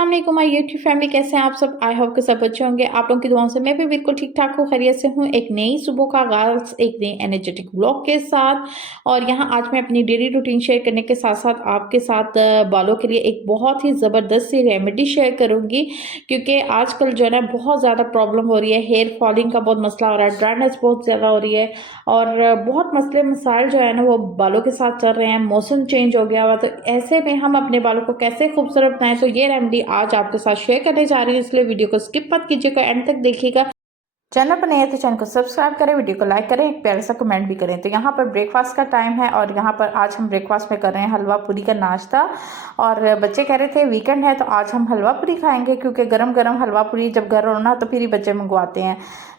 अस्सलाम वालेकुम my YouTube family, कैसे हैं आप सब। आई होप कि सब अच्छे होंगे। आप लोगों की दुआओं से मैं भी बिल्कुल ठीक ठाक हूँ, खैरियत से हूँ। एक नई सुबह का आगाज़ एक नए एनर्जेटिक व्लॉग के साथ, और यहाँ आज मैं अपनी डेली रूटीन शेयर करने के साथ साथ आपके साथ बालों के लिए एक बहुत ही ज़बरदस्त सी रेमेडी शेयर करूँगी, क्योंकि आजकल जो है ना बहुत ज़्यादा प्रॉब्लम हो रही है। हेयर फॉलिंग का बहुत मसला हो रहा है, ड्राइनेस बहुत ज़्यादा हो रही है, और बहुत मसले मसाइल जो है ना वो बालों के साथ चल रहे हैं। मौसम चेंज हो गया हुआ, तो ऐसे में हम अपने बालों को कैसे खूबसूरत बनाएं, तो ये रेमेडी आज आपके साथ शेयर करने जा रही हूँ। इसलिए वीडियो को स्किप मत कीजिएगा, एंड तक देखिएगा। चैनल पर नए हैं तो चैनल को सब्सक्राइब करें, वीडियो को लाइक करें, एक प्यारा सा कमेंट भी करें। तो यहाँ पर ब्रेकफास्ट का टाइम है, और यहाँ पर आज हम ब्रेकफास्ट में कर रहे हैं हलवा पूरी का नाश्ता। और बच्चे कह रहे थे वीकेंड है तो आज हम हलवा पूरी खाएंगे, क्योंकि गरम गरम हलवा पूरी जब घर हो ना तो फिर ही बच्चे मंगवाते हैं।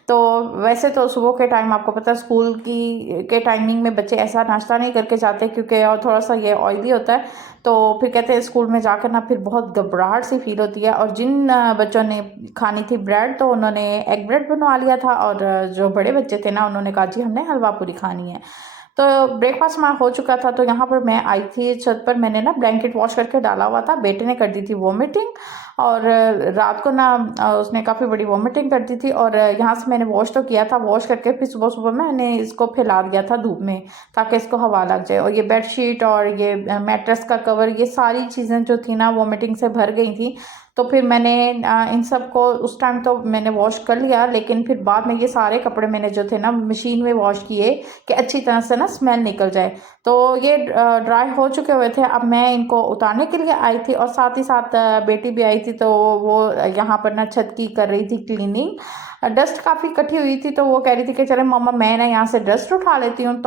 तो वैसे तो सुबह के टाइम आपको पता है स्कूल की के टाइमिंग में बच्चे ऐसा नाश्ता नहीं करके जाते, क्योंकि और थोड़ा सा ये ऑयली होता है। तो फिर कहते हैं स्कूल में जाकर ना फिर बहुत घबराहट सी फील होती है। और जिन बच्चों ने खानी थी ब्रेड, तो उन्होंने एग ब्रेड बनवा लिया था, और जो बड़े बच्चे थे ना उन्होंने कहा जी हमने हलवा पूरी खानी है। तो ब्रेकफास्ट हमारा हो चुका था। तो यहाँ पर मैं आई थी छत पर, मैंने ना ब्लैंकेट वॉश करके डाला हुआ था। बेटे ने कर दी थी वॉमिटिंग, और रात को ना उसने काफ़ी बड़ी वॉमिटिंग कर दी थी। और यहाँ से मैंने वॉश तो किया था, वॉश करके फिर सुबह सुबह मैंने इसको फैला दिया था धूप में, ताकि इसको हवा लग जाए। और ये बेडशीट और ये मैट्रेस का कवर, ये सारी चीज़ें जो थी ना वॉमिटिंग से भर गई थी। तो फिर मैंने इन सब को उस टाइम तो मैंने वॉश कर लिया, लेकिन फिर बाद में ये सारे कपड़े मैंने जो थे ना मशीन में वॉश किए कि अच्छी तरह से ना स्मेल निकल जाए। तो ये ड्राई हो चुके हुए थे। अब मैं इनको उतारने के लिए आई थी, और साथ ही साथ बेटी भी आई थी। तो वो यहाँ पर ना छत की कर रही थी क्लीनिंग। डस्ट काफ़ी इकट्ठी हुई थी, तो वो कह रही थी कि चले मम्मा मैं ना यहाँ से डस्ट उठा लेती हूँ,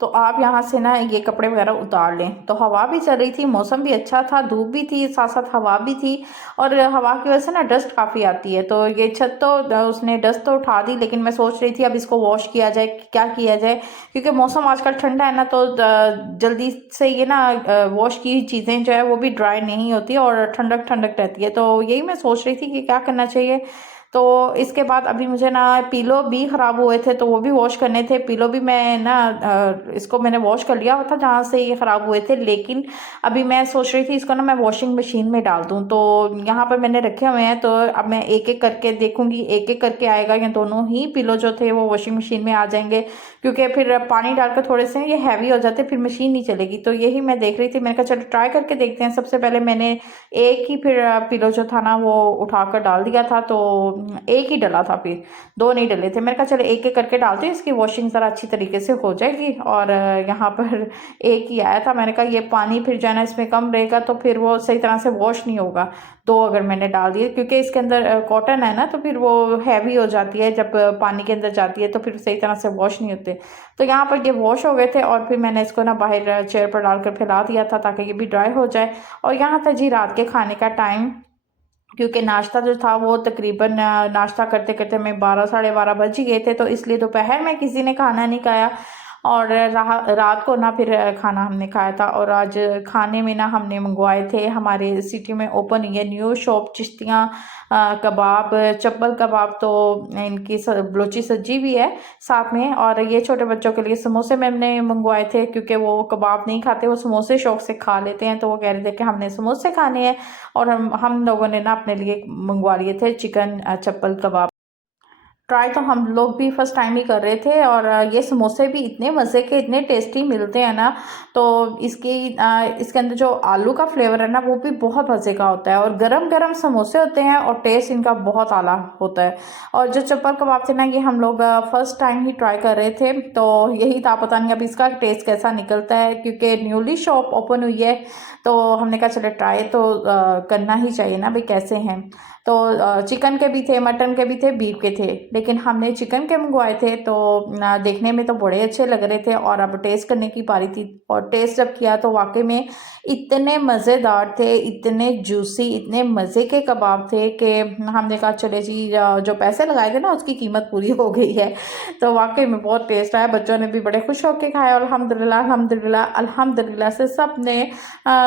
तो आप यहाँ से ना ये कपड़े वगैरह उतार लें। तो हवा भी चल रही थी, मौसम भी अच्छा था, धूप भी थी, साथ साथ हवा भी थी। और हवा की वजह से ना डस्ट काफ़ी आती है। तो ये छत तो उसने डस्ट तो उठा दी, लेकिन मैं सोच रही थी अब इसको वॉश किया जाए, क्या किया जाए, क्योंकि मौसम आजकल ठंडा है ना, तो जल्दी से ये ना वॉश की चीज़ें जो है वो भी ड्राई नहीं होती और ठंडक ठंडक रहती है। तो यही मैं सोच रही थी कि क्या करना चाहिए। तो इसके बाद अभी मुझे ना पिलो भी ख़राब हुए थे, तो वो भी वॉश करने थे। पिलो भी मैं ना इसको मैंने वॉश कर लिया था जहाँ से ये ख़राब हुए थे, लेकिन अभी मैं सोच रही थी इसको ना मैं वॉशिंग मशीन में डाल दूँ। तो यहाँ पर मैंने रखे हुए हैं, तो अब मैं एक एक करके देखूँगी, एक एक करके आएगा या दोनों ही पिलो जो थे वो वॉशिंग मशीन में आ जाएंगे, क्योंकि फिर पानी डालकर थोड़े से ये हैवी हो जाते, फिर मशीन नहीं चलेगी। तो यही मैं देख रही थी, मैंने कहा चलो ट्राई करके देखते हैं। सबसे पहले मैंने एक ही फिर पिलो जो था ना वो उठाकर डाल दिया था। तो एक ही डला था, फिर दो नहीं डले थे। मैंने कहा चलो एक एक करके डालते हैं, इसकी वॉशिंग ज़रा अच्छी तरीके से हो जाएगी। और यहाँ पर एक ही आया था। मैंने कहा ये पानी फिर जो है ना इसमें कम रहेगा, तो फिर वो सही तरह से वॉश नहीं होगा। दो अगर मैंने डाल दिए, क्योंकि इसके अंदर कॉटन है ना, तो फिर वो हैवी हो जाती है जब पानी के अंदर जाती है, तो फिर सही तरह से वॉश नहीं होते। तो यहाँ पर ये वॉश हो गए थे, और फिर मैंने इसको ना बाहर चेयर पर डालकर फैला दिया था, ताकि ये भी ड्राई हो जाए। और यहाँ था जी रात के खाने का टाइम, क्योंकि नाश्ता जो था वो तकरीबन नाश्ता करते करते मैं 12 साढ़े 12 बज ही गए थे, तो इसलिए दोपहर में किसी ने खाना नहीं खाया। और रात को ना फिर खाना हमने खाया था। और आज खाने में ना हमने मंगवाए थे, हमारे सिटी में ओपन हुई है न्यू शॉप चिश्तियाँ कबाब, चप्पल कबाब। तो इनकी बलोची सब्जी भी है साथ में। और ये छोटे बच्चों के लिए समोसे मैंने मंगवाए थे, क्योंकि वो कबाब नहीं खाते, वो समोसे शौक से खा लेते हैं। तो वो कह रहे थे कि हमने समोसे खाने हैं, और हम लोगों ने ना अपने लिए मंगवा लिए थे चिकन चप्पल कबाब। ट्राई तो हम लोग भी फर्स्ट टाइम ही कर रहे थे। और ये समोसे भी इतने मज़े के, इतने टेस्टी मिलते हैं ना। तो इसके अंदर जो आलू का फ्लेवर है ना वो भी बहुत मज़े का होता है, और गरम गरम समोसे होते हैं, और टेस्ट इनका बहुत आला होता है। और जो चप्पल कबाब थे ना ये हम लोग फर्स्ट टाइम ही ट्राई कर रहे थे। तो यही था, पता नहीं अब इसका टेस्ट कैसा निकलता है, क्योंकि न्यूली शॉप ओपन हुई है। तो हमने कहा चले ट्राई तो करना ही चाहिए ना भाई, कैसे हैं। तो चिकन के भी थे, मटन के भी थे, बीफ के थे, लेकिन हमने चिकन के मंगवाए थे। तो देखने में तो बड़े अच्छे लग रहे थे, और अब टेस्ट करने की पारी थी। और टेस्ट जब किया तो वाकई में इतने मज़ेदार थे, इतने जूसी, इतने मज़े के कबाब थे कि हमने कहा चले जी जो पैसे लगाए थे ना उसकी कीमत पूरी हो गई है। तो वाकई में बहुत टेस्ट आया, बच्चों ने भी बड़े खुश होकर खाया। और अल्हम्दुलिल्लाह अल्हम्दुलिल्लाह अल्हम्दुलिल्लाह से सब ने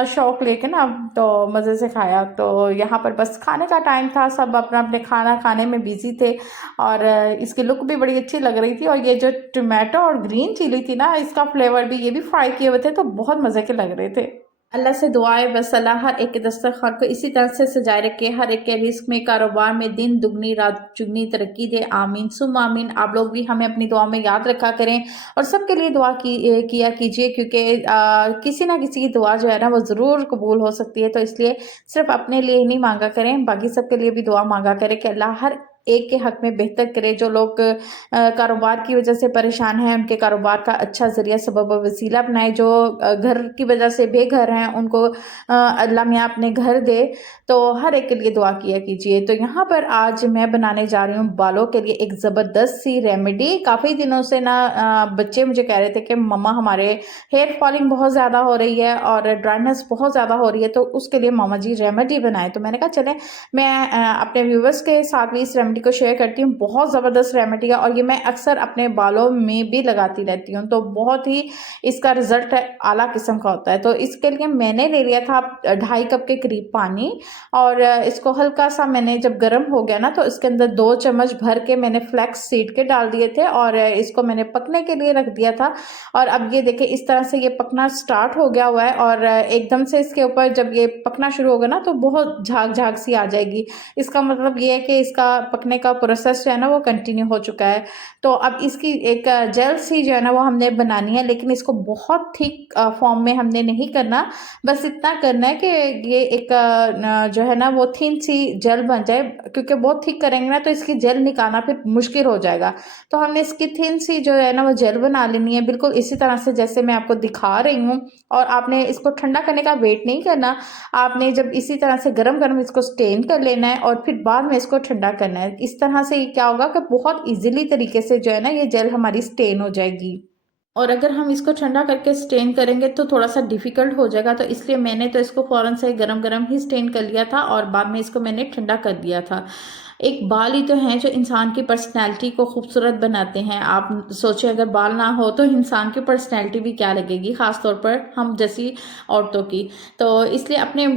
शौक लेके ना तो मज़े से खाया। तो यहाँ पर बस खाने का टाइम था, सब अपना अपने खाना खाने में बिजी थे। और इसकी लुक भी बड़ी अच्छी लग रही थी। और ये जो टमाटो और ग्रीन चिली थी ना, इसका फ्लेवर भी, ये भी फ्राई किए हुए थे, तो बहुत मज़े के लग रहे थे। अल्लाह से दुआ है बस अल्लाह हर एक के दस्तरखान को इसी तरह से सजाए रखे, हर एक के रिस्क में, कारोबार में दिन दुगनी रात चुगनी तरक्की दे। आमीन सुम आमीन। आप लोग भी हमें अपनी दुआ में याद रखा करें और सबके लिए दुआ किया कीजिए, क्योंकि किसी ना किसी की दुआ जो है ना वो ज़रूर कबूल हो सकती है। तो इसलिए सिर्फ अपने लिए ही नहीं मांगा करें, बाकी सबके लिए भी दुआ मांगा करें कि अल्लाह हर एक के हक में बेहतर करे। जो लोग कारोबार की वजह से परेशान हैं, उनके कारोबार का अच्छा ज़रिया सबब वसीला बनाए। जो घर की वजह से बेघर हैं, उनको अल्लाह मियाँ अपने घर दे। तो हर एक के लिए दुआ किया कीजिए। तो यहाँ पर आज मैं बनाने जा रही हूँ बालों के लिए एक ज़बरदस्त सी रेमेडी। काफ़ी दिनों से ना बच्चे मुझे कह रहे थे कि मम्मा हमारे हेयर फॉलिंग बहुत ज़्यादा हो रही है और ड्राइनेस बहुत ज़्यादा हो रही है, तो उसके लिए मामा जी रेमेडी बनाए। तो मैंने कहा चले मैं अपने व्यूवर्स के साथ भी इस रेमेडी को शेयर करती हूँ। बहुत ज़बरदस्त रेमेडी है और ये मैं अक्सर अपने बालों में भी लगाती रहती हूँ, तो बहुत ही इसका रिजल्ट आला किस्म का होता है। तो इसके लिए मैंने ले लिया था 2.5 कप के करीब पानी और इसको हल्का सा मैंने जब गर्म हो गया ना तो इसके अंदर 2 चम्मच भर के मैंने फ्लैक्स सीड के डाल दिए थे और इसको मैंने पकने के लिए रख दिया था। और अब ये देखिए इस तरह से ये पकना स्टार्ट हो गया हुआ है और एकदम से इसके ऊपर जब ये पकना शुरू होगा ना तो बहुत झाग झाग सी आ जाएगी। इसका मतलब ये है कि इसका पकने का प्रोसेस जो है ना वो कंटिन्यू हो चुका है। तो अब इसकी एक जेल सी जो है ना वो हमने बनानी है, लेकिन इसको बहुत थिक फॉर्म में हमने नहीं करना। बस इतना करना है कि ये एक जो है ना वो थिन सी जेल बन जाए, क्योंकि बहुत थिक करेंगे ना तो इसकी जेल निकालना फिर मुश्किल हो जाएगा। तो हमने इसकी थिन सी जो है ना वो जेल बना लेनी है, बिल्कुल इसी तरह से जैसे मैं आपको दिखा रही हूँ। और आपने इसको ठंडा करने का वेट नहीं करना, आपने जब इसी तरह से गरम गरम इसको स्टेन कर लेना है और फिर बाद में इसको ठंडा करना है। इस तरह से क्या होगा कि बहुत ईजिली तरीके से जो है ना ये जेल हमारी स्टेन हो जाएगी। और अगर हम इसको ठंडा करके स्टेन करेंगे तो थोड़ा सा डिफ़िकल्ट हो जाएगा, तो इसलिए मैंने तो इसको फ़ौरन से गरम-गरम ही स्टेन कर लिया था और बाद में इसको मैंने ठंडा कर दिया था। एक बाल ही तो हैं जो इंसान की पर्सनैलिटी को खूबसूरत बनाते हैं। आप सोचें अगर बाल ना हो तो इंसान की पर्सनैलिटी भी क्या लगेगी, ख़ास तौर पर हम जैसी औरतों की। तो इसलिए अपने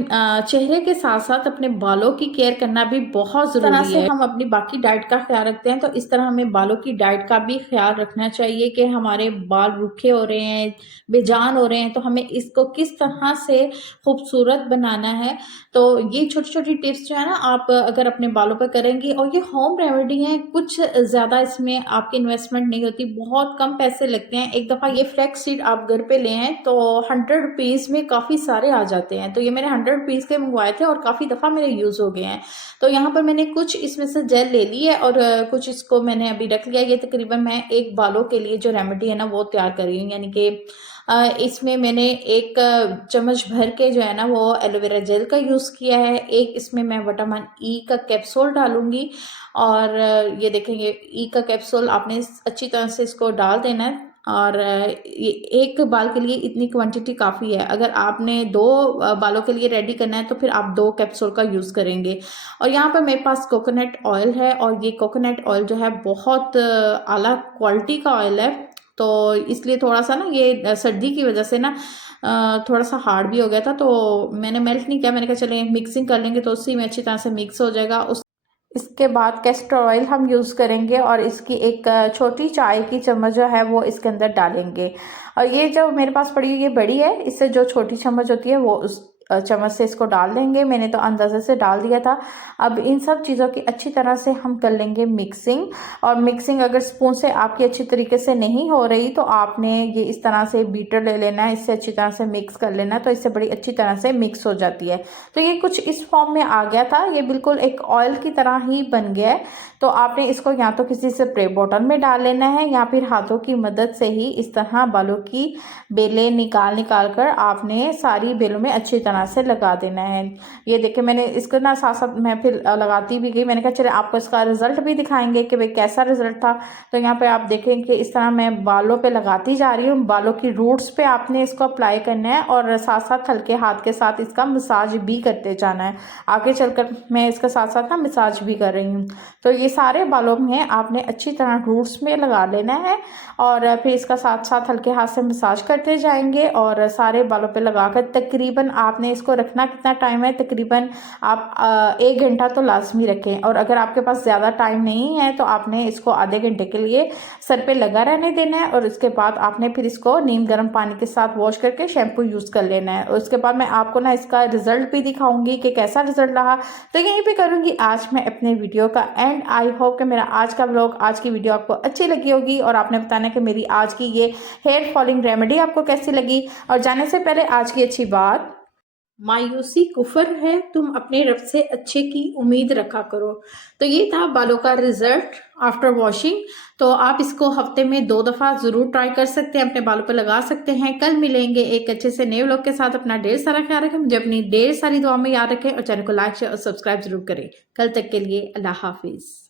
चेहरे के साथ-साथ अपने बालों की केयर करना भी बहुत ज़रूरी है। इस तरह से हम अपनी बाकी डाइट का ख़्याल रखते हैं, तो इस तरह हमें बालों की डाइट का भी ख़्याल रखना चाहिए कि हमारे बाल रूखे हो रहे हैं, बेजान हो रहे हैं, तो हमें इसको किस तरह से खूबसूरत बनाना है। तो ये छोटी-छोटी टिप्स जो है ना आप अगर अपने बालों पे करेंगी, और ये होम रेमेडी है, कुछ ज़्यादा इसमें आपकी इन्वेस्टमेंट नहीं होती, बहुत कम पैसे लगते हैं। एक दफ़ा ये फ्लैक्स सीड आप घर पे ले आएँ तो 100 रुपीज़ में काफ़ी सारे आ जाते हैं। तो ये मैंने 100 रुपीज़ के मंगवाए थे और काफ़ी दफ़ा मेरे यूज़ हो गए हैं। तो यहाँ पर मैंने कुछ इसमें से जेल ले ली है और कुछ इसको मैंने अभी रख लिया। ये तकरीबन मैं एक बालों के लिए जो रेमेडी है ना वो तैयार कर रही हूँ, यानी कि इसमें मैंने 1 चम्मच भर के जो है ना वो एलोवेरा जेल का यूज़ किया है। एक इसमें मैं विटामिन ई का कैप्सूल डालूँगी और ये देखें ये ई का कैप्सूल आपने अच्छी तरह से इसको डाल देना है और ये एक बाल के लिए इतनी क्वांटिटी काफ़ी है। अगर आपने 2 बालों के लिए रेडी करना है तो फिर आप 2 कैप्सूल का यूज़ करेंगे। और यहाँ पर मेरे पास कोकोनट ऑयल है और ये कोकोनट ऑयल जो है बहुत आला क्वालिटी का ऑयल है। तो इसलिए थोड़ा-सा ना ये सर्दी की वजह से ना थोड़ा-सा हार्ड भी हो गया था, तो मैंने मेल्ट नहीं किया। मैंने कहा चलिए मिक्सिंग कर लेंगे तो उसी में अच्छी तरह से मिक्स हो जाएगा। इसके बाद कैस्टर ऑयल हम यूज़ करेंगे और इसकी एक छोटी चाय की चम्मच जो है वो इसके अंदर डालेंगे। और ये जो मेरे पास पड़ी हुई ये बड़ी है, इससे जो छोटी चम्मच होती है वो उस चम्मच से इसको डाल देंगे। मैंने तो अंदाज़े से डाल दिया था। अब इन सब चीज़ों की अच्छी तरह से हम कर लेंगे मिक्सिंग। और मिक्सिंग अगर स्पून से आपकी अच्छी तरीके से नहीं हो रही तो आपने ये इस तरह से बीटर ले लेना है, इससे अच्छी तरह से मिक्स कर लेना है, तो इससे बड़ी अच्छी तरह से मिक्स हो जाती है। तो ये कुछ इस फॉर्म में आ गया था, ये बिल्कुल एक ऑयल की तरह ही बन गया है। तो आपने इसको या तो किसी स्प्रे बॉटल में डाल लेना है या फिर हाथों की मदद से ही इस तरह बालों की बेलें निकाल कर आपने सारी बेलों में अच्छी तरह से लगा देना है। ये देखिए मैंने इसको ना साथ साथ मैं फिर लगाती भी गई। मैंने कहा चले आपको इसका रिजल्ट भी दिखाएंगे कि भाई कैसा रिजल्ट था। तो यहाँ पे आप देखें कि इस तरह मैं बालों पे लगाती जा रही हूँ। बालों की रूट्स पे आपने इसको अप्लाई करना है और साथ साथ हल्के हाथ के साथ इसका मसाज भी करते जाना है। आगे चलकर मैं इसके साथ साथ ना मसाज भी कर रही हूँ। तो ये सारे बालों में आपने अच्छी तरह रूट्स में लगा लेना है और फिर इसका साथ साथ हल्के हाथ से मसाज करते जाएंगे और सारे बालों पे लगाकर तकरीबन आपने आपने इसको रखना कितना टाइम है, तकरीबन आप 1 घंटा तो लाजमी रखें। और अगर आपके पास ज़्यादा टाइम नहीं है तो आपने इसको आधे घंटे के लिए सर पे लगा रहने देना है और उसके बाद आपने फिर इसको नीम गर्म पानी के साथ वॉश करके शैम्पू यूज़ कर लेना है। और उसके बाद मैं आपको ना इसका रिजल्ट भी दिखाऊंगी कि कैसा रिजल्ट रहा। तो यहीं पे करूंगी आज मैं अपने वीडियो का एंड। आई होप कि मेरा आज का व्लॉग, आज की वीडियो आपको अच्छी लगी होगी और आपने बताना कि मेरी आज की ये हेयर फॉलिंग रेमेडी आपको कैसी लगी। और जाने से पहले आज की अच्छी बात, मायूसी कुफर है, तुम अपने रब से अच्छे की उम्मीद रखा करो। तो ये था बालों का रिजल्ट आफ्टर वॉशिंग। तो आप इसको हफ्ते में 2 दफ़ा ज़रूर ट्राई कर सकते हैं, अपने बालों पर लगा सकते हैं। कल मिलेंगे एक अच्छे से नए व्लॉग के साथ। अपना ढेर सारा ख्याल रखें, मुझे अपनी ढेर सारी दुआ में याद रखें और चैनल को लाइक शेयर और सब्सक्राइब जरूर करें। कल तक के लिए अल्लाह हाफिज़।